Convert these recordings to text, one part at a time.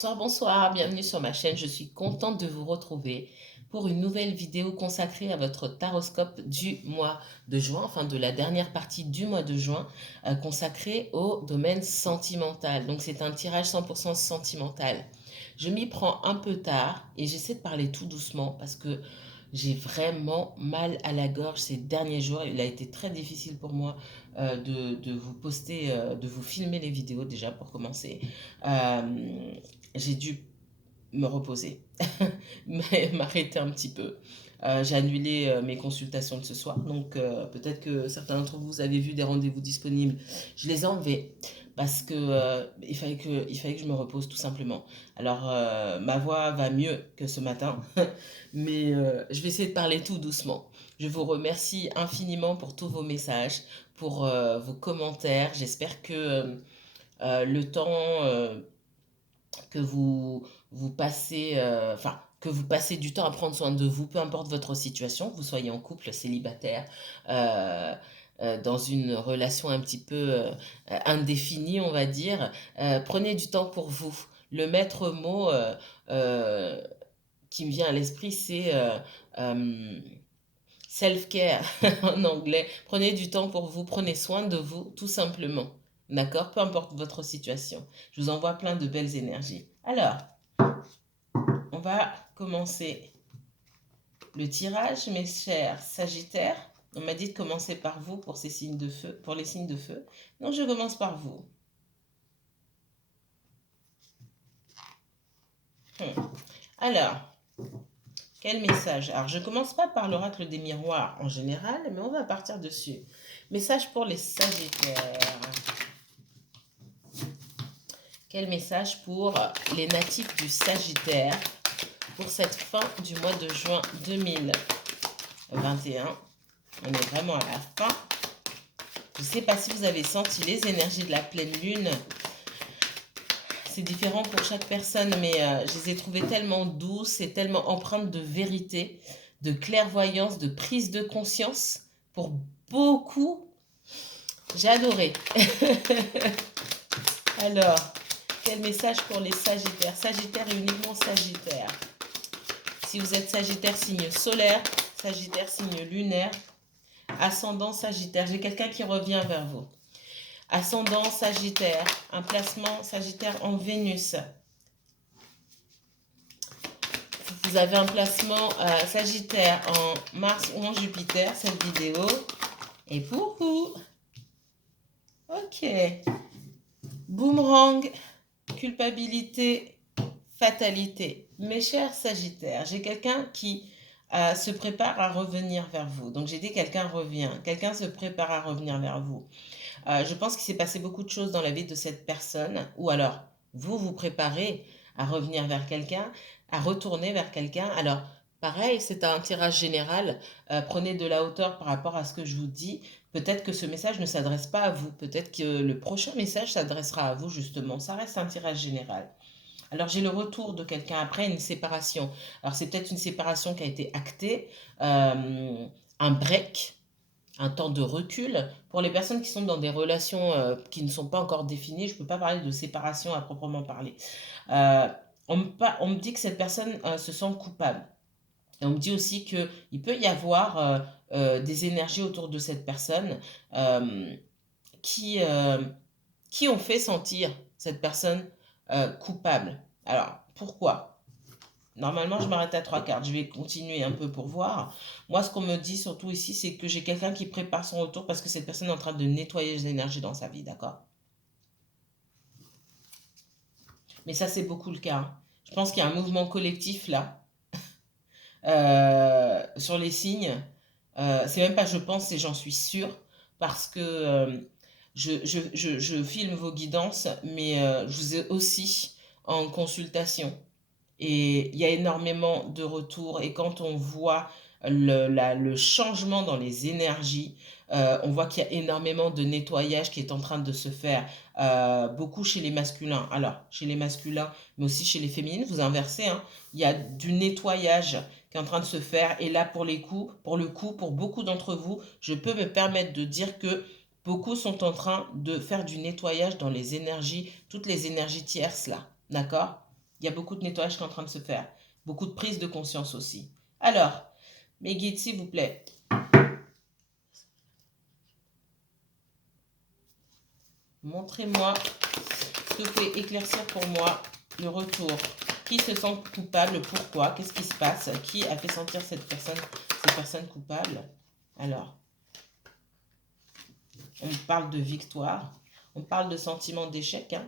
Bonsoir, bonsoir, bienvenue sur ma chaîne. Je suis contente de vous retrouver pour une nouvelle vidéo consacrée à votre taroscope du mois de juin, enfin de la dernière partie du mois de juin, consacrée au domaine sentimental. Donc c'est un tirage 100% sentimental. Je m'y prends un peu tard et j'essaie de parler tout doucement parce que j'ai vraiment mal à la gorge ces derniers jours. Il a été très difficile pour moi de vous poster, de vous filmer les vidéos déjà pour commencer. Euh, j'ai dû me reposer, m'arrêter un petit peu. J'ai annulé mes consultations de ce soir, donc peut-être que certains d'entre vous avez vu des rendez-vous disponibles. Je les ai enlevés parce que il fallait que je me repose tout simplement. Alors ma voix va mieux que ce matin, mais je vais essayer de parler tout doucement. Je vous remercie infiniment pour tous vos messages, pour vos commentaires. J'espère que le temps que vous passez, que vous passez du temps à prendre soin de vous, peu importe votre situation, que vous soyez en couple, célibataire, euh, dans une relation un petit peu indéfinie, on va dire. Prenez du temps pour vous. Le maître mot euh, qui me vient à l'esprit, c'est euh, self-care en anglais. Prenez du temps pour vous, prenez soin de vous, tout simplement. D'accord? Peu importe votre situation. Je vous envoie plein de belles énergies. Alors, on va commencer le tirage, mes chers Sagittaires. On m'a dit de commencer par vous pour ces signes de feu, pour les signes de feu. Donc je commence par vous. Alors, quel message? Alors, je commence pas par l'oracle des miroirs en général, mais on va partir dessus. Message pour les Sagittaires. Quel message pour les natifs du Sagittaire pour cette fin du mois de juin 2021? On est vraiment à la fin. Je ne sais pas si vous avez senti les énergies de la pleine lune. C'est différent pour chaque personne, mais je les ai trouvées tellement douces et tellement empreintes de vérité, de clairvoyance, de prise de conscience. Pour beaucoup, j'ai adoré. Alors, quel message pour les Sagittaires? Sagittaire et uniquement Sagittaire. Si vous êtes Sagittaire, signe solaire, Sagittaire, signe lunaire, ascendant Sagittaire. J'ai quelqu'un qui revient vers vous. Ascendant Sagittaire, un placement Sagittaire en Vénus. Vous avez un placement Sagittaire en Mars ou en Jupiter, cette vidéo. Et pour vous, ok. Boomerang, culpabilité, fatalité. Mes chers Sagittaires, j'ai quelqu'un qui se prépare à revenir vers vous. Donc j'ai dit quelqu'un revient, quelqu'un se prépare à revenir vers vous. Je pense qu'il s'est passé beaucoup de choses dans la vie de cette personne, ou alors vous vous préparez à revenir vers quelqu'un, à retourner vers quelqu'un. Alors, pareil, c'est un tirage général. Prenez de la hauteur par rapport à ce que je vous dis. Peut-être que ce message ne s'adresse pas à vous. Peut-être que le prochain message s'adressera à vous, justement. Ça reste un tirage général. Alors, j'ai le retour de quelqu'un après une séparation. Alors, c'est peut-être une séparation qui a été actée, un break, un temps de recul. Pour les personnes qui sont dans des relations qui ne sont pas encore définies, je ne peux pas parler de séparation à proprement parler. Euh, on me dit que cette personne se sent coupable. Et on me dit aussi qu'il peut y avoir des énergies autour de cette personne euh, qui, euh, qui ont fait sentir cette personne coupable. Alors, pourquoi? Normalement, je m'arrête à trois quarts. Je vais continuer un peu pour voir. Moi, ce qu'on me dit surtout ici, c'est que j'ai quelqu'un qui prépare son retour parce que cette personne est en train de nettoyer les énergies dans sa vie, d'accord? Mais ça, c'est beaucoup le cas, hein. Je pense qu'il y a un mouvement collectif là, sur les signes. C'est même pas je pense, c'est j'en suis sûre parce que je filme vos guidances, mais je vous ai aussi en consultation. Et il y a énormément de retours. Et quand on voit le changement dans les énergies, on voit qu'il y a énormément de nettoyage qui est en train de se faire. Beaucoup chez les masculins. Alors, chez les masculins, mais aussi chez les féminines, vous inversez, hein. Il y a du nettoyage qui est en train de se faire. Et là, pour beaucoup d'entre vous, je peux me permettre de dire que beaucoup sont en train de faire du nettoyage dans les énergies, toutes les énergies tierces là. D'accord? Il y a beaucoup de nettoyage qui est en train de se faire. Beaucoup de prise de conscience aussi. Alors, mes guides, s'il vous plaît. Montrez-moi ce que vous pouvez éclaircir pour moi le retour. Qui se sent coupable? Pourquoi? Qu'est-ce qui se passe? Qui a fait sentir ces personnes coupables? Alors, on parle de victoire. On parle de sentiment d'échec. Hein.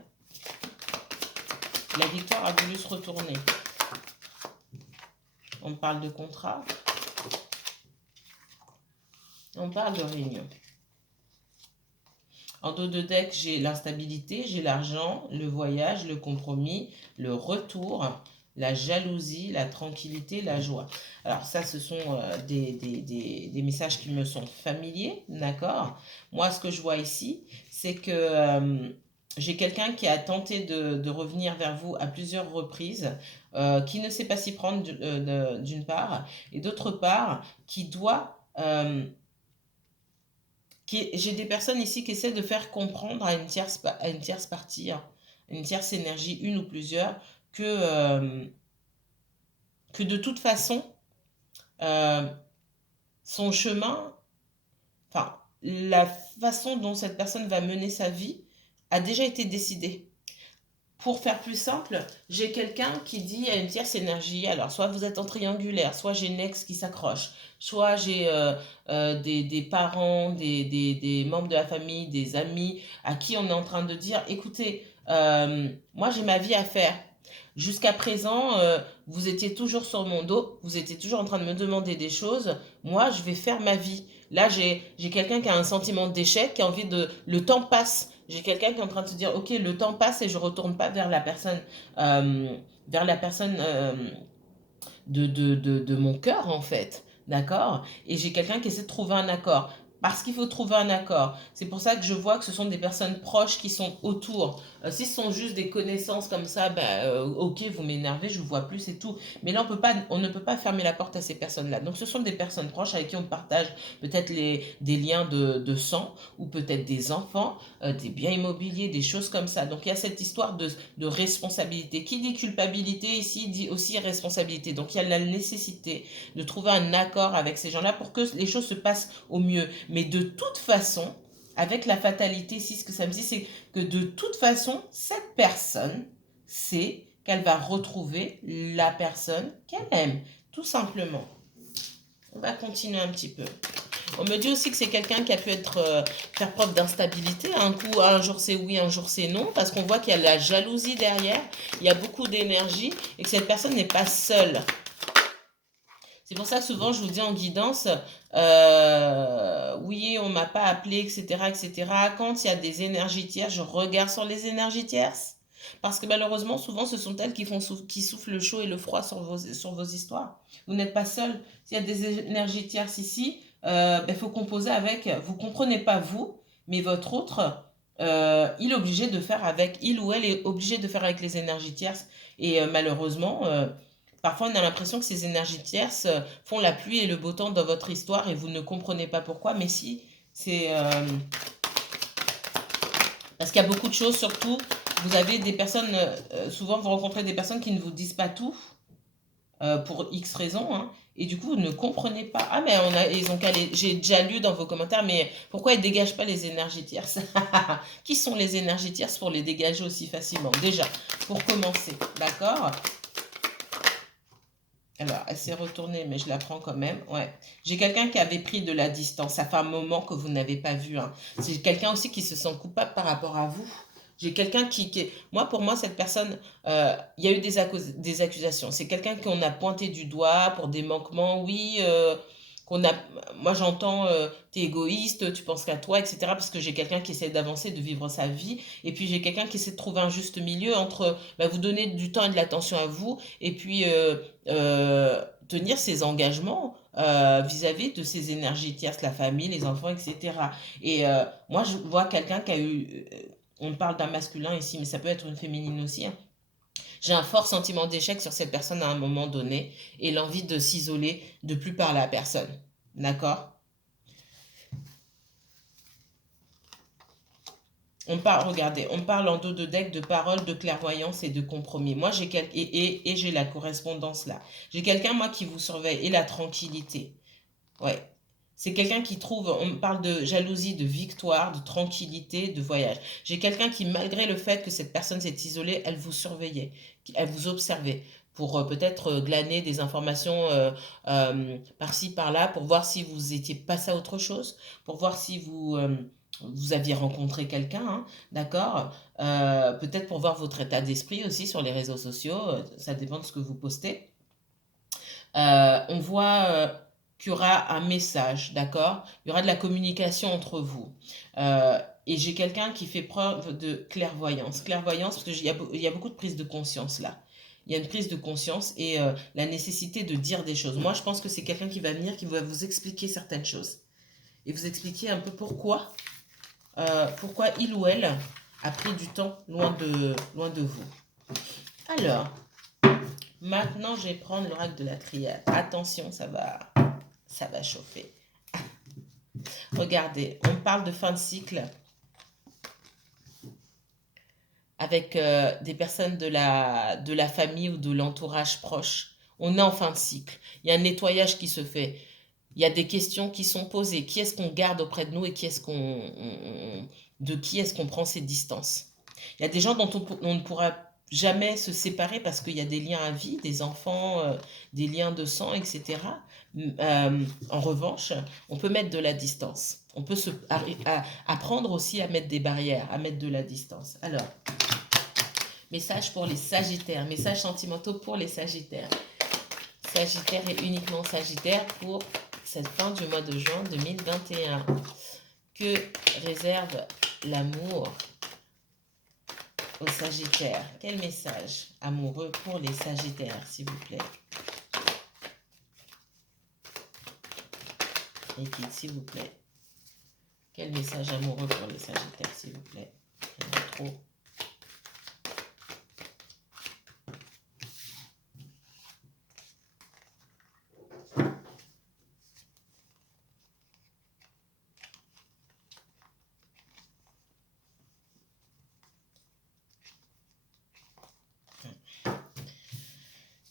La victoire a voulu se retourner. On parle de contrat. On parle de réunion. En dos de deck, j'ai l'instabilité, j'ai l'argent, le voyage, le compromis, le retour, la jalousie, la tranquillité, la joie. Alors ça, ce sont des messages qui me sont familiers, d'accord? Moi, ce que je vois ici, c'est que j'ai quelqu'un qui a tenté de revenir vers vous à plusieurs reprises, qui ne sait pas s'y prendre d'une part, et d'autre part, qui doit... j'ai des personnes ici qui essaient de faire comprendre à une tierce partie, hein, une tierce énergie, une ou plusieurs, que de toute façon, son chemin, enfin, la façon dont cette personne va mener sa vie a déjà été décidée. Pour faire plus simple, j'ai quelqu'un qui dit à une tierce énergie, alors soit vous êtes en triangulaire, soit j'ai une ex qui s'accroche, soit j'ai des parents, des membres de la famille, des amis à qui on est en train de dire, écoutez, moi j'ai ma vie à faire. Jusqu'à présent, vous étiez toujours sur mon dos, vous étiez toujours en train de me demander des choses, moi je vais faire ma vie. Là, j'ai quelqu'un qui a un sentiment d'échec, qui a envie de... Le temps passe. J'ai quelqu'un qui est en train de se dire, ok, le temps passe et je retourne pas euh, vers la personne de mon cœur, en fait. D'accord? Et j'ai quelqu'un qui essaie de trouver un accord. Parce qu'il faut trouver un accord. C'est pour ça que je vois que ce sont des personnes proches qui sont autour. Si ce sont juste des connaissances comme ça, ok, vous m'énervez, je vous vois plus, c'est tout. Mais là, on ne peut pas fermer la porte à ces personnes-là. Donc, ce sont des personnes proches avec qui on partage peut-être des liens de sang ou peut-être des enfants, des biens immobiliers, des choses comme ça. Donc, il y a cette histoire de responsabilité. Qui dit culpabilité ici dit aussi responsabilité. Donc, il y a la nécessité de trouver un accord avec ces gens-là pour que les choses se passent au mieux. Mais de toute façon, avec la fatalité ici, ce que ça me dit, c'est que de toute façon, cette personne sait qu'elle va retrouver la personne qu'elle aime, tout simplement. On va continuer un petit peu. On me dit aussi que c'est quelqu'un qui a pu faire preuve d'instabilité. Un jour c'est oui, un jour c'est non, parce qu'on voit qu'il y a la jalousie derrière, il y a beaucoup d'énergie et que cette personne n'est pas seule. C'est pour ça que souvent je vous dis en guidance, oui, on m'a pas appelé, etc., etc. Quand il y a des énergies tierces, je regarde sur les énergies tierces. Parce que malheureusement, souvent, ce sont elles qui soufflent le chaud et le froid sur vos histoires. Vous n'êtes pas seul. S'il y a des énergies tierces ici, faut composer avec. Vous ne comprenez pas vous, mais votre autre, il est obligé de faire avec. Il ou elle est obligé de faire avec les énergies tierces. Et malheureusement, parfois on a l'impression que ces énergies tierces font la pluie et le beau temps dans votre histoire et vous ne comprenez pas pourquoi. Mais si, c'est... parce qu'il y a beaucoup de choses, surtout, vous avez des personnes, souvent vous rencontrez des personnes qui ne vous disent pas tout, pour X raisons, hein, et du coup vous ne comprenez pas. Ah mais ils ont calé, j'ai déjà lu dans vos commentaires, mais pourquoi ils ne dégagent pas les énergies tierces? Qui sont les énergies tierces pour les dégager aussi facilement? Déjà, pour commencer, d'accord? Alors, elle s'est retournée, mais je la prends quand même. Ouais. J'ai quelqu'un qui avait pris de la distance. Ça fait un moment que vous n'avez pas vu. Hein. C'est quelqu'un aussi qui se sent coupable par rapport à vous. J'ai quelqu'un Moi, pour moi, cette personne, il y a eu des accusations. C'est quelqu'un qu'on a pointé du doigt pour des manquements. Oui, qu'on a... Moi, j'entends, t'es égoïste, tu penses qu'à toi, etc. Parce que j'ai quelqu'un qui essaie d'avancer, de vivre sa vie. Et puis, j'ai quelqu'un qui essaie de trouver un juste milieu entre vous donner du temps et de l'attention à vous. Et puis... tenir ses engagements vis-à-vis de ses énergies tierces, la famille, les enfants, etc. Et moi, je vois quelqu'un qui a eu... on parle d'un masculin ici, mais ça peut être une féminine aussi. Hein. J'ai un fort sentiment d'échec sur cette personne à un moment donné et l'envie de s'isoler, de plus parler à personne. D'accord? On parle, regardez, on parle en dos de deck de paroles, de clairvoyance et de compromis. Moi, j'ai et j'ai la correspondance là. J'ai quelqu'un, moi, qui vous surveille et la tranquillité. Ouais. C'est quelqu'un qui trouve, on parle de jalousie, de victoire, de tranquillité, de voyage. J'ai quelqu'un qui, malgré le fait que cette personne s'est isolée, elle vous surveillait, elle vous observait pour peut-être glaner des informations par-ci, par-là, pour voir si vous étiez passé à autre chose, pour voir si vous aviez rencontré quelqu'un, hein, d'accord. Peut-être pour voir votre état d'esprit aussi sur les réseaux sociaux, ça dépend de ce que vous postez. On voit qu'il y aura un message, d'accord? Il y aura de la communication entre vous. Et j'ai quelqu'un qui fait preuve de clairvoyance. Clairvoyance, parce qu'il y a beaucoup de prise de conscience là. Il y a une prise de conscience et la nécessité de dire des choses. Moi, je pense que c'est quelqu'un qui va venir, qui va vous expliquer certaines choses. Et vous expliquer un peu pourquoi il ou elle a pris du temps loin de vous. Alors, maintenant, je vais prendre l'oracle de la triade. Attention, ça va chauffer. Regardez, on parle de fin de cycle avec des personnes de la famille ou de l'entourage proche. On est en fin de cycle. Il y a un nettoyage qui se fait. Il y a des questions qui sont posées. Qui est-ce qu'on garde auprès de nous et de qui est-ce qu'on prend ses distances? Il y a des gens dont on ne pourra jamais se séparer parce qu'il y a des liens à vie, des enfants, des liens de sang, etc. En revanche, on peut mettre de la distance. On peut apprendre aussi à mettre des barrières, à mettre de la distance. Alors, message pour les Sagittaires, message sentimentaux pour les Sagittaires. Sagittaire et uniquement Sagittaire pour cette fin du mois de juin 2021. Que réserve l'amour aux Sagittaires? Quel message amoureux pour les Sagittaires, s'il vous plaît? Et guide, s'il vous plaît. Quel message amoureux pour les Sagittaires, s'il vous plaît? Il y en a trop.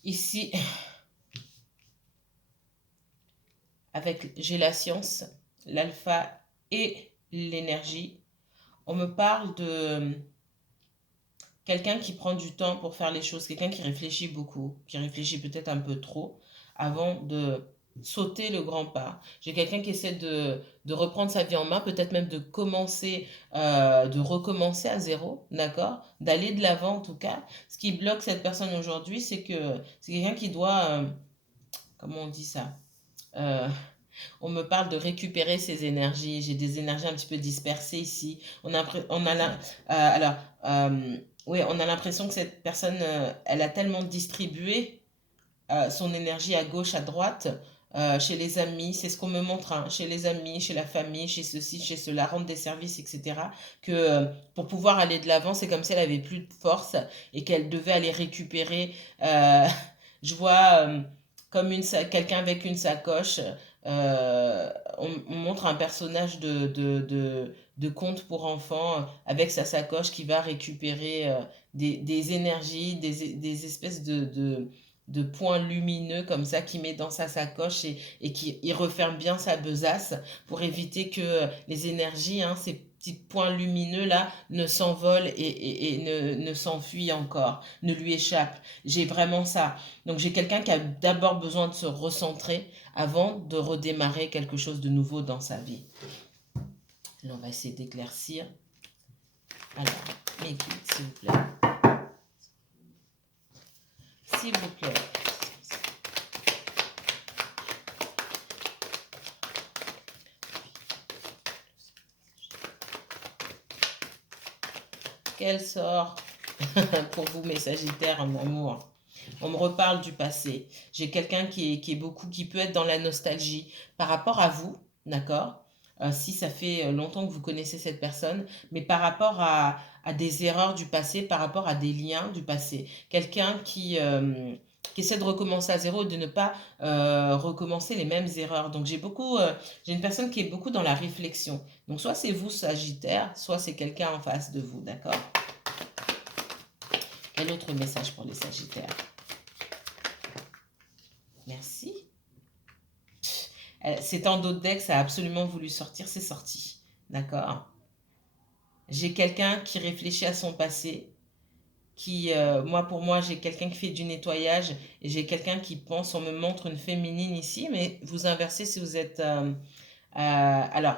Ici, j'ai la science, l'alpha et l'énergie. On me parle de quelqu'un qui prend du temps pour faire les choses, quelqu'un qui réfléchit beaucoup, qui réfléchit peut-être un peu trop avant de sauter le grand pas. J'ai quelqu'un qui essaie de reprendre sa vie en main, peut-être même de recommencer à zéro, d'accord? D'aller de l'avant en tout cas. Ce qui bloque cette personne aujourd'hui, c'est que c'est quelqu'un qui doit, comment on dit ça? On me parle de récupérer ses énergies. J'ai des énergies un petit peu dispersées ici. Alors, oui, on a l'impression que cette personne, elle a tellement distribué son énergie à gauche, à droite, chez les amis. C'est ce qu'on me montre, hein, chez les amis, chez la famille, chez ceci, chez cela, rendre des services, etc. Que pour pouvoir aller de l'avant, c'est comme si elle avait plus de force et qu'elle devait aller récupérer. Je vois comme quelqu'un avec une sacoche. On montre un personnage de conte pour enfants avec sa sacoche qui va récupérer des énergies, des espèces de points lumineux comme ça qu'il met dans sa sacoche et qui il referme bien sa besace pour éviter que les énergies, hein, ces petits points lumineux là, ne s'envolent et ne s'enfuient encore, ne lui échappent. J'ai vraiment ça. Donc j'ai quelqu'un qui a d'abord besoin de se recentrer avant de redémarrer quelque chose de nouveau dans sa vie. Là, on va essayer d'éclaircir. Alors, mes guides, s'il vous plaît. S'il vous plaît. Quel sort pour vous, mes Sagittaires, en amour? On me reparle du passé. J'ai quelqu'un qui peut être dans la nostalgie par rapport à vous, d'accord? Si ça fait longtemps que vous connaissez cette personne, mais par rapport à des erreurs du passé, par rapport à des liens du passé. Quelqu'un qui qui essaie de recommencer à zéro et de ne pas recommencer les mêmes erreurs. Donc j'ai une personne qui est beaucoup dans la réflexion. Donc soit c'est vous, Sagittaire, soit c'est quelqu'un en face de vous, d'accord? Quel autre message pour les Sagittaires? Merci. C'est en d'autres decks, ça a absolument voulu sortir, c'est sorti. D'accord? J'ai quelqu'un qui réfléchit à son passé, pour moi, j'ai quelqu'un qui fait du nettoyage et j'ai quelqu'un qui pense, on me montre une féminine ici, mais vous inversez si vous êtes... alors,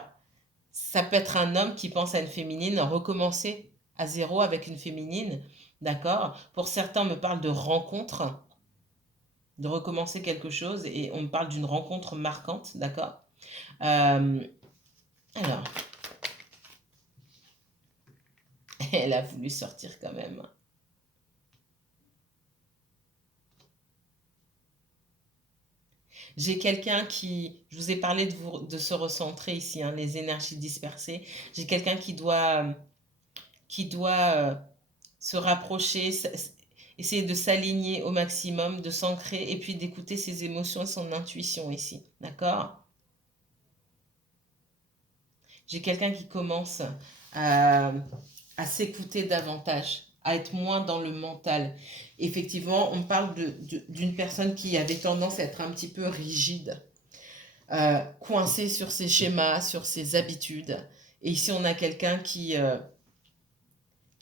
ça peut être un homme qui pense à une féminine, recommencer à zéro avec une féminine, d'accord? Pour certains, on me parle de rencontre, de recommencer quelque chose et on me parle d'une rencontre marquante, d'accord? Euh, alors, elle a voulu sortir quand même. J'ai quelqu'un je vous ai parlé de se recentrer ici, hein, les énergies dispersées. J'ai quelqu'un qui doit se rapprocher, essayer de s'aligner au maximum, de s'ancrer et puis d'écouter ses émotions et son intuition ici. D'accord? J'ai quelqu'un qui commence à, à s'écouter davantage, à être moins dans le mental. Effectivement, on parle d'une personne qui avait tendance à être un petit peu rigide, coincée sur ses schémas, sur ses habitudes. Et ici, on a quelqu'un qui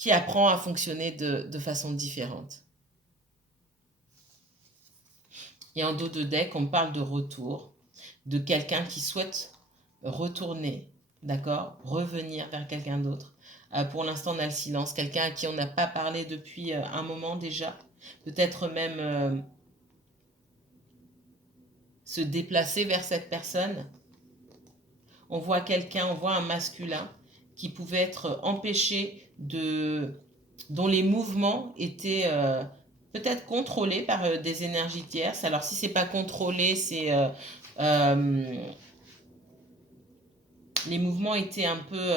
apprend à fonctionner de façon différente. Et en dos de deck, on parle de retour, de quelqu'un qui souhaite retourner, d'accord? Revenir vers quelqu'un d'autre. Pour l'instant, on a le silence, quelqu'un à qui on n'a pas parlé depuis un moment déjà. Peut-être même se déplacer vers cette personne. On voit un masculin qui pouvait être empêché dont les mouvements étaient peut-être contrôlés par des énergies tierces. Alors si c'est pas contrôlé, les mouvements étaient un peu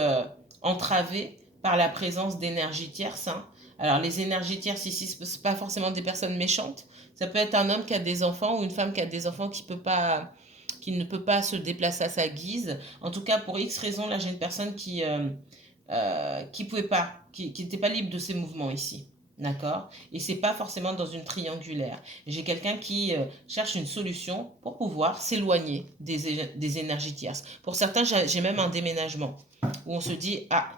entravés par la présence d'énergies tierces, hein. Alors les énergies tierces ici, ce n'est pas forcément des personnes méchantes. Ça peut être un homme qui a des enfants ou une femme qui a des enfants qui ne peut pas se déplacer à sa guise. En tout cas, pour X raisons, là j'ai une personne qui pouvait pas, qui n'était pas libre de ses mouvements ici. D'accord? Et c'est pas forcément dans une triangulaire. J'ai quelqu'un qui cherche une solution pour pouvoir s'éloigner des énergies tierces. Pour certains, j'ai même un déménagement où on se dit, ah,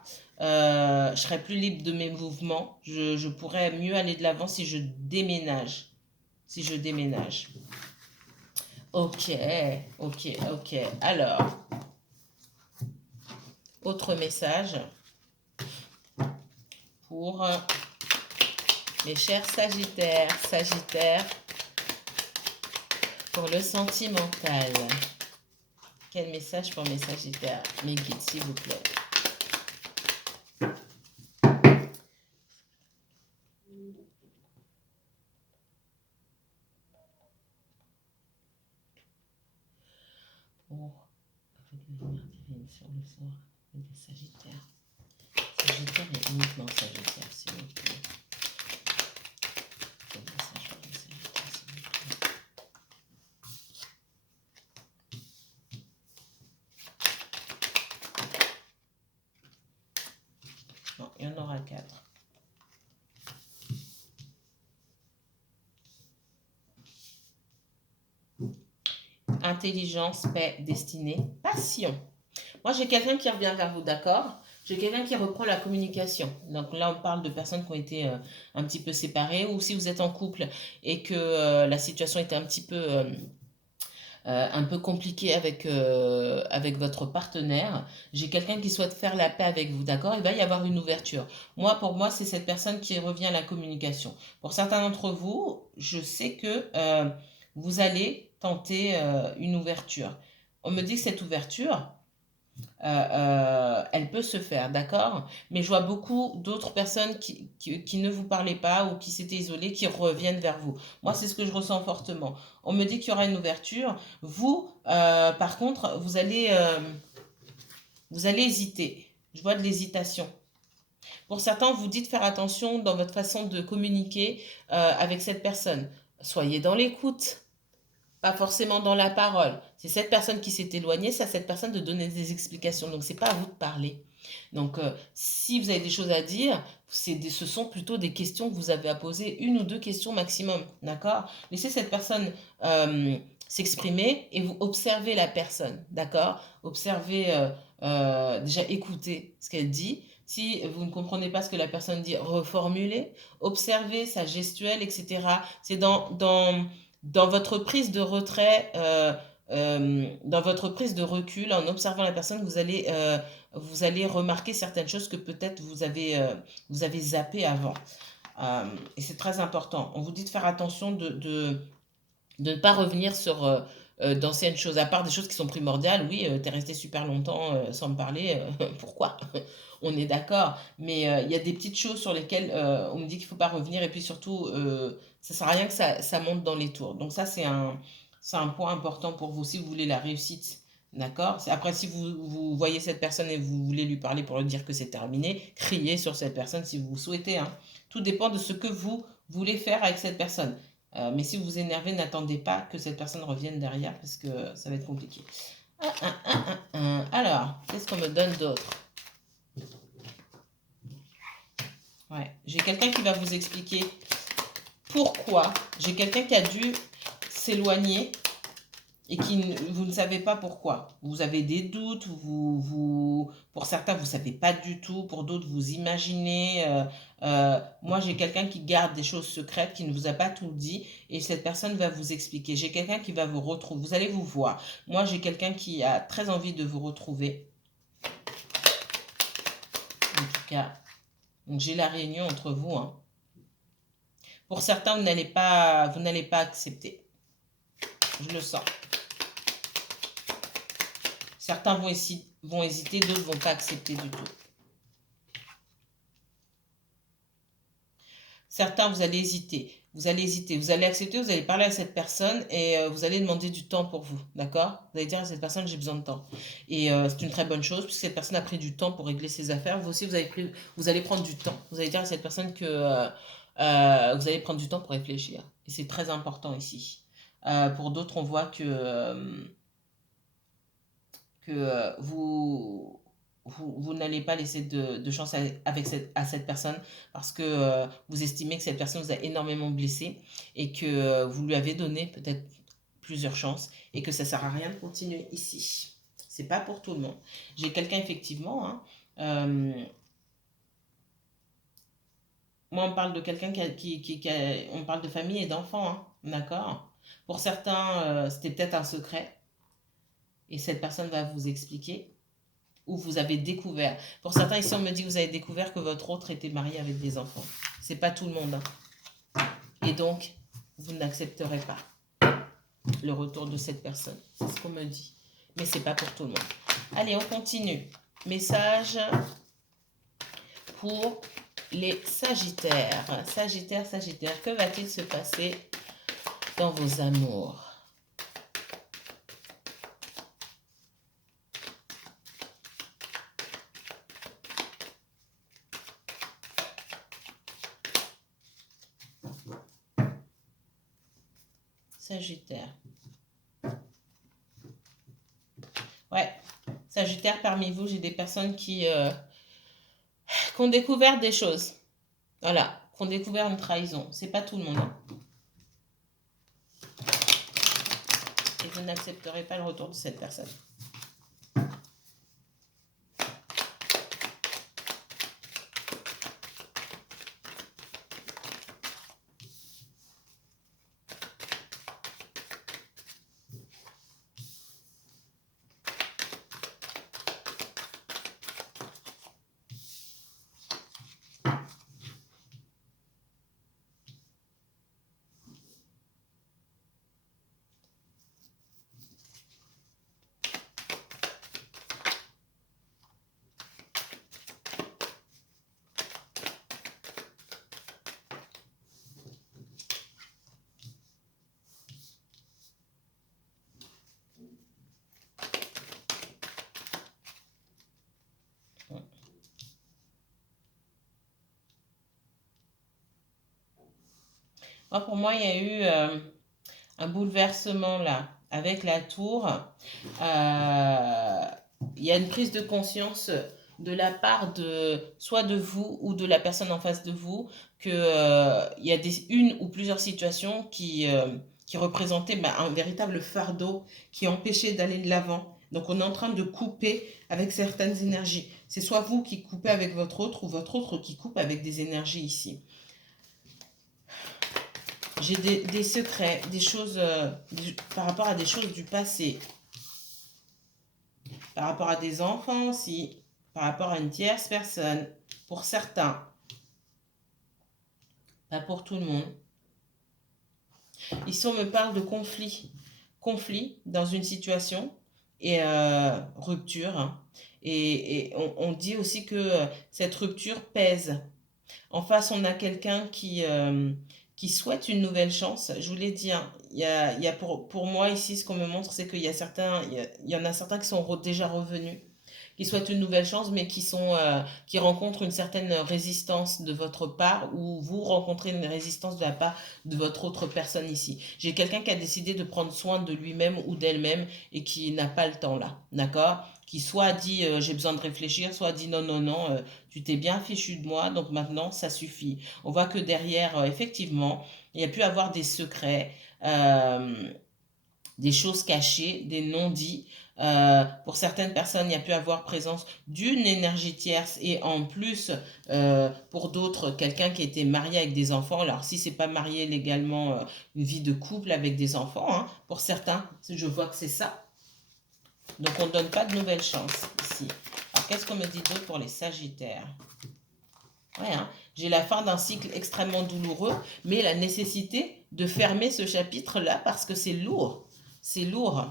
je serai plus libre de mes mouvements, je pourrais mieux aller de l'avant si je déménage. Si je déménage. Ok, ok, ok. Alors, autre message pour mes chers Sagittaires, pour le sentimental. Quel message pour mes Sagittaires? Mes guides, s'il vous plaît. Oh, avec la lumière divine sur le soir des Sagittaires. Sagittaire et uniquement Sagittaire, s'il vous plaît. Quel message pour les Sagittaires, s'il vous plaît? Non, il y en aura 4. Intelligence, paix, destinée, passion. Moi, j'ai quelqu'un qui revient vers vous, d'accord? J'ai quelqu'un qui reprend la communication. Donc là, on parle de personnes qui ont été un petit peu séparées, ou si vous êtes en couple et que la situation était un peu compliquée avec votre partenaire, j'ai quelqu'un qui souhaite faire la paix avec vous, d'accord? Il va y avoir une ouverture. Pour moi, c'est cette personne qui revient à la communication. Pour certains d'entre vous, je sais que vous allez tenter une ouverture. On me dit que cette ouverture, elle peut se faire, d'accord? Mais je vois beaucoup d'autres personnes qui ne vous parlaient pas ou qui s'étaient isolées, qui reviennent vers vous. Moi, c'est ce que je ressens fortement. On me dit qu'il y aura une ouverture. Vous, par contre, vous allez hésiter. Je vois de l'hésitation. Pour certains, vous dites faire attention dans votre façon de communiquer avec cette personne. soyez dans l'écoute, pas forcément dans la parole. C'est cette personne qui s'est éloignée, c'est à cette personne de donner des explications. Donc, c'est pas à vous de parler. Donc, si vous avez des choses à dire, ce sont plutôt des questions que vous avez à poser, une ou deux questions maximum, d'accord? Laissez cette personne s'exprimer et vous observez la personne, d'accord? Observez, déjà écoutez ce qu'elle dit. Si vous ne comprenez pas ce que la personne dit, reformulez, observez sa gestuelle, etc. C'est dans votre prise de retrait, dans votre prise de recul, en observant la personne, vous allez remarquer certaines choses que peut-être vous avez zappées avant. Et c'est très important. On vous dit de faire attention de ne pas revenir sur d'anciennes choses, à part des choses qui sont primordiales. Oui, tu es resté super longtemps sans me parler, pourquoi? On est d'accord, mais il y a des petites choses sur lesquelles on me dit qu'il ne faut pas revenir, et puis surtout, ça ne sert à rien que ça monte dans les tours. Donc ça, c'est un point important pour vous, si vous voulez la réussite. D'accord? Après, si vous voyez cette personne et vous voulez lui parler pour lui dire que c'est terminé, criez sur cette personne si vous le souhaitez, hein. Tout dépend de ce que vous voulez faire avec cette personne. Mais si vous vous énervez, n'attendez pas que cette personne revienne derrière parce que ça va être compliqué. Alors, qu'est-ce qu'on me donne d'autre? Ouais, j'ai quelqu'un qui va vous expliquer pourquoi. J'ai quelqu'un qui a dû s'éloigner et vous ne savez pas pourquoi. Vous avez des doutes, pour certains, vous ne savez pas du tout, pour d'autres, vous imaginez. Moi, j'ai quelqu'un qui garde des choses secrètes, qui ne vous a pas tout dit, et cette personne va vous expliquer. J'ai quelqu'un qui va vous retrouver, vous allez vous voir. Moi, j'ai quelqu'un qui a très envie de vous retrouver. En tout cas, donc j'ai la réunion entre vous, hein. Pour certains, vous n'allez pas accepter. Je le sens. Certains vont hésiter, d'autres ne vont pas accepter du tout. Certains, vous allez hésiter. Vous allez accepter, vous allez parler à cette personne et vous allez demander du temps pour vous, d'accord? Vous allez dire à cette personne, j'ai besoin de temps. Et c'est une très bonne chose, puisque cette personne a pris du temps pour régler ses affaires. Vous aussi, vous allez prendre du temps. Vous allez dire à cette personne que vous allez prendre du temps pour réfléchir. Et c'est très important ici. Pour d'autres, on voit que vous n'allez pas laisser de chance à cette personne parce que vous estimez que cette personne vous a énormément blessé et que vous lui avez donné peut-être plusieurs chances et que ça ne sert à rien de continuer ici. C'est pas pour tout le monde. J'ai quelqu'un effectivement, hein, moi on parle de quelqu'un on parle de famille et d'enfants, hein, d'accord? Pour certains, c'était peut-être un secret et cette personne va vous expliquer. Ou vous avez découvert. Pour certains ici, on me dit que vous avez découvert que votre autre était marié avec des enfants. C'est pas tout le monde, hein. Et donc, vous n'accepterez pas le retour de cette personne. C'est ce qu'on me dit. Mais c'est pas pour tout le monde. Allez, on continue. Message pour les Sagittaires. Sagittaire, Sagittaire, que va-t-il se passer dans vos amours? Sagittaire. Ouais, Sagittaire, parmi vous, j'ai des personnes qui ont découvert des choses. Voilà, qui ont découvert une trahison. C'est pas tout le monde, hein. Et vous n'accepterez pas le retour de cette personne. Pour moi, il y a eu un bouleversement là, avec la tour. Il y a une prise de conscience de la part de soit de vous ou de la personne en face de vous que il y a une ou plusieurs situations qui représentaient un véritable fardeau qui empêchait d'aller de l'avant. Donc on est en train de couper avec certaines énergies. C'est soit vous qui coupez avec votre autre ou votre autre qui coupe avec des énergies ici. J'ai des secrets, des choses par rapport à des choses du passé, par rapport à des enfants aussi, par rapport à une tierce personne, pour certains, pas pour tout le monde. Ici, on me parle de conflit dans une situation et rupture. Hein. Et on dit aussi que cette rupture pèse. En face, on a quelqu'un qui souhaite une nouvelle chance. Je vous l'ai dit, hein, il y a pour moi ici, ce qu'on me montre, c'est qu'il y a il y en a certains qui sont déjà revenus, qui souhaitent une nouvelle chance, mais qui rencontrent une certaine résistance de votre part, ou vous rencontrez une résistance de la part de votre autre personne ici. J'ai quelqu'un qui a décidé de prendre soin de lui-même ou d'elle-même et qui n'a pas le temps là, d'accord? Qui soit dit j'ai besoin de réfléchir, soit dit non, non, non, tu t'es bien fichu de moi, donc maintenant ça suffit. On voit que derrière, effectivement, il y a pu avoir des secrets, des choses cachées, des non-dits. Pour certaines personnes, il y a pu avoir présence d'une énergie tierce et en plus, pour d'autres, quelqu'un qui était marié avec des enfants. Alors, si c'est pas marié légalement, une vie de couple avec des enfants, hein, pour certains, je vois que c'est ça. Donc, on ne donne pas de nouvelles chances ici. Alors, qu'est-ce qu'on me dit d'autre pour les Sagittaires? Ouais, hein, j'ai la fin d'un cycle extrêmement douloureux, mais la nécessité de fermer ce chapitre-là parce que c'est lourd. C'est lourd.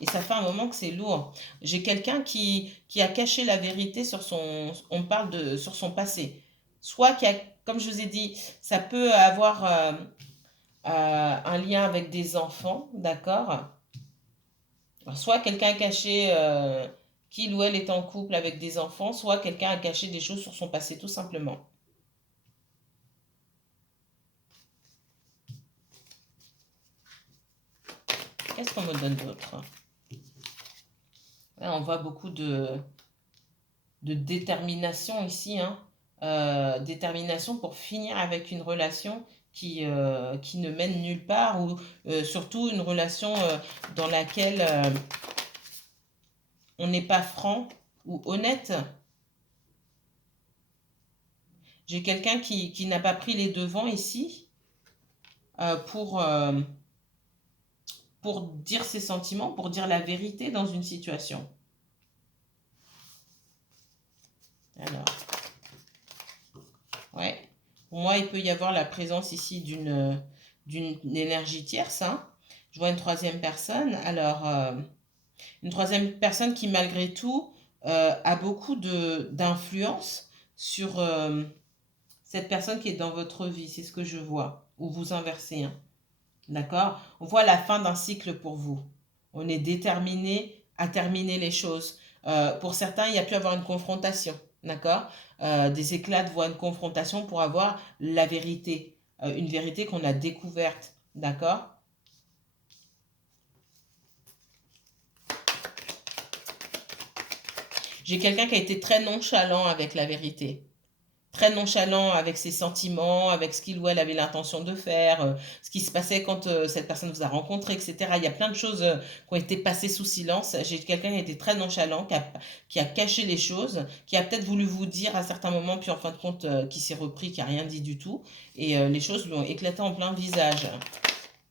Et ça fait un moment que c'est lourd. J'ai quelqu'un qui a caché la vérité sur sur son passé. Soit comme je vous ai dit, ça peut avoir un lien avec des enfants, d'accord? Soit quelqu'un a caché qu'il ou elle est en couple avec des enfants, soit quelqu'un a caché des choses sur son passé, tout simplement. Qu'est-ce qu'on me donne d'autre? On voit beaucoup de détermination ici, hein. Détermination pour finir avec une relation qui ne mène nulle part, ou surtout une relation dans laquelle on n'est pas franc ou honnête. J'ai quelqu'un qui n'a pas pris les devants ici pour dire ses sentiments, pour dire la vérité dans une situation. Alors, ouais. Pour moi, il peut y avoir la présence ici d'une énergie tierce. Hein. Je vois une troisième personne. Alors, une troisième personne qui, malgré tout, a beaucoup d'influence sur cette personne qui est dans votre vie. C'est ce que je vois. Ou vous inversez. Hein. D'accord? On voit la fin d'un cycle pour vous. On est déterminé à terminer les choses. Pour certains, il y a pu avoir une confrontation. D'accord? Des éclats de voix, une confrontation pour avoir la vérité. Une vérité qu'on a découverte. D'accord? J'ai quelqu'un qui a été très nonchalant avec la vérité. Très nonchalant avec ses sentiments, avec ce qu'il ou elle avait l'intention de faire, ce qui se passait quand cette personne vous a rencontré, etc. Il y a plein de choses qui ont été passées sous silence. J'ai quelqu'un qui a été très nonchalant, qui a caché les choses, qui a peut-être voulu vous dire à certains moments, puis en fin de compte, qui s'est repris, qui n'a rien dit du tout. Et les choses lui ont éclaté en plein visage.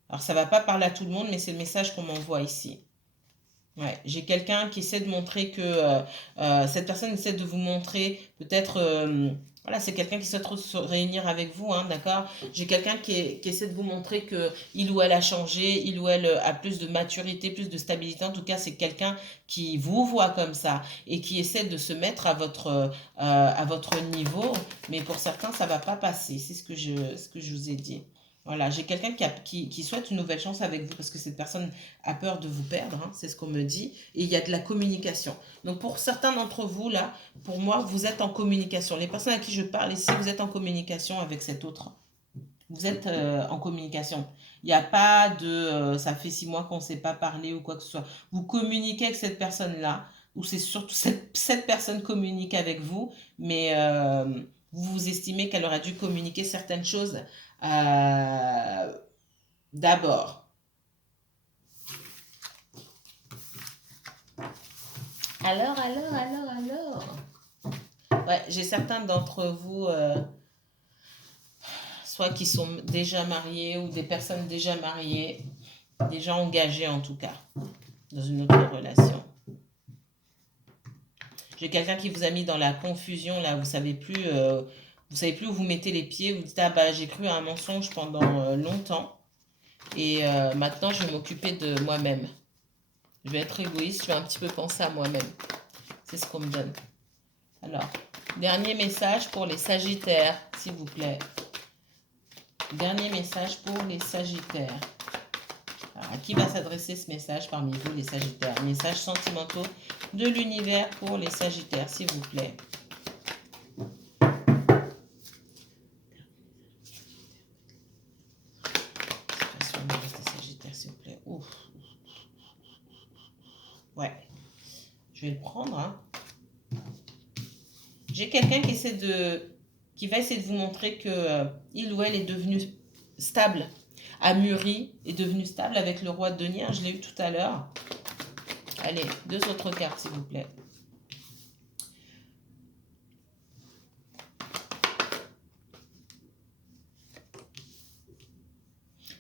Alors ça ne va pas parler à tout le monde, mais c'est le message qu'on m'envoie ici. Ouais, j'ai quelqu'un qui essaie de montrer que cette personne essaie de vous montrer peut-être voilà, c'est quelqu'un qui souhaite se réunir avec vous, hein, d'accord? J'ai quelqu'un qui essaie de vous montrer que il ou elle a changé, il ou elle a plus de maturité, plus de stabilité. En tout cas, c'est quelqu'un qui vous voit comme ça et qui essaie de se mettre à votre niveau. Mais pour certains, ça va pas passer. C'est ce que je vous ai dit. Voilà, j'ai quelqu'un qui souhaite une nouvelle chance avec vous parce que cette personne a peur de vous perdre, hein, c'est ce qu'on me dit. Et il y a de la communication. Donc pour certains d'entre vous, là, pour moi, vous êtes en communication. Les personnes à qui je parle ici, vous êtes en communication avec cet autre. Vous êtes en communication. Il n'y a pas de ça fait 6 mois qu'on ne s'est pas parlé ou quoi que ce soit. Vous communiquez avec cette personne-là, ou c'est surtout cette personne communique avec vous, mais vous estimez qu'elle aurait dû communiquer certaines choses d'abord. Alors. Ouais, j'ai certains d'entre vous, soit qui sont déjà mariés ou des personnes déjà mariées, déjà engagées en tout cas, dans une autre relation. J'ai quelqu'un qui vous a mis dans la confusion, là, vous savez plus où vous mettez les pieds, vous dites, ah bah j'ai cru à un mensonge pendant longtemps, et maintenant je vais m'occuper de moi-même. Je vais être égoïste, je vais un petit peu penser à moi-même. C'est ce qu'on me donne. Alors, dernier message pour les Sagittaires, s'il vous plaît. Dernier message pour les Sagittaires. Alors, à qui va s'adresser ce message parmi vous, les Sagittaires? Messages sentimentaux de l'univers pour les Sagittaires, s'il vous plaît. Sagittaires, s'il vous plaît. Ouf. Ouais. Je vais le prendre. Hein. J'ai quelqu'un qui va essayer de vous montrer que il ou elle est devenu stable, a mûri, est devenu stable avec le roi de denier. Je l'ai eu tout à l'heure. Allez, 2 autres cartes, s'il vous plaît.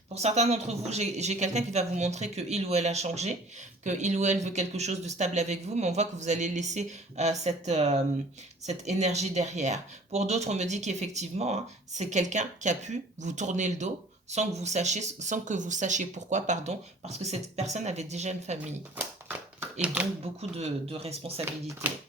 Pour certains d'entre vous, j'ai quelqu'un qui va vous montrer qu'il ou elle a changé, qu'il ou elle veut quelque chose de stable avec vous, mais on voit que vous allez laisser cette énergie derrière. Pour d'autres, on me dit qu'effectivement, hein, c'est quelqu'un qui a pu vous tourner le dos sans que vous sachiez pourquoi, pardon, parce que cette personne avait déjà une famille et donc beaucoup de responsabilités.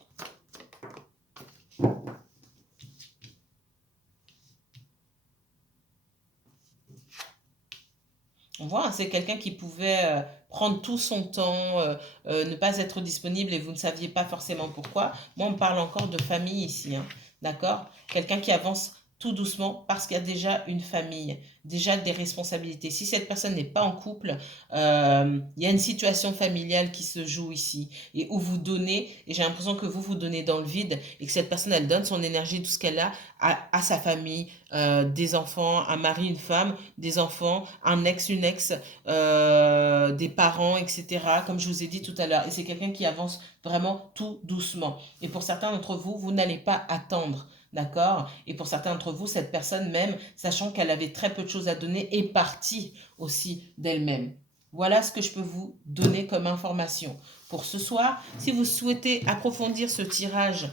On voit, hein, c'est quelqu'un qui pouvait prendre tout son temps, ne pas être disponible et vous ne saviez pas forcément pourquoi. Moi, on me parle encore de famille ici, hein, d'accord? Quelqu'un qui avance tout doucement parce qu'il y a déjà une famille, déjà des responsabilités. Si cette personne n'est pas en couple, il y a une situation familiale qui se joue ici et où vous donnez, et j'ai l'impression que vous donnez dans le vide et que cette personne, elle donne son énergie, tout ce qu'elle a à sa famille, des enfants, un mari, une femme, des enfants, un ex, une ex, des parents, etc. Comme je vous ai dit tout à l'heure. Et c'est quelqu'un qui avance vraiment tout doucement. Et pour certains d'entre vous, vous n'allez pas attendre. D'accord? Et pour certains d'entre vous, cette personne même, sachant qu'elle avait très peu de choses à donner, est partie aussi d'elle-même. Voilà ce que je peux vous donner comme information pour ce soir. Si vous souhaitez approfondir ce tirage,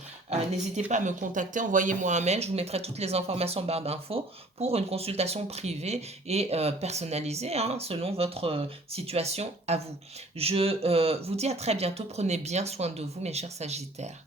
n'hésitez pas à me contacter, envoyez-moi un mail, je vous mettrai toutes les informations en barre d'infos pour une consultation privée et personnalisée hein, selon votre situation à vous. Je vous dis à très bientôt, prenez bien soin de vous mes chers Sagittaires.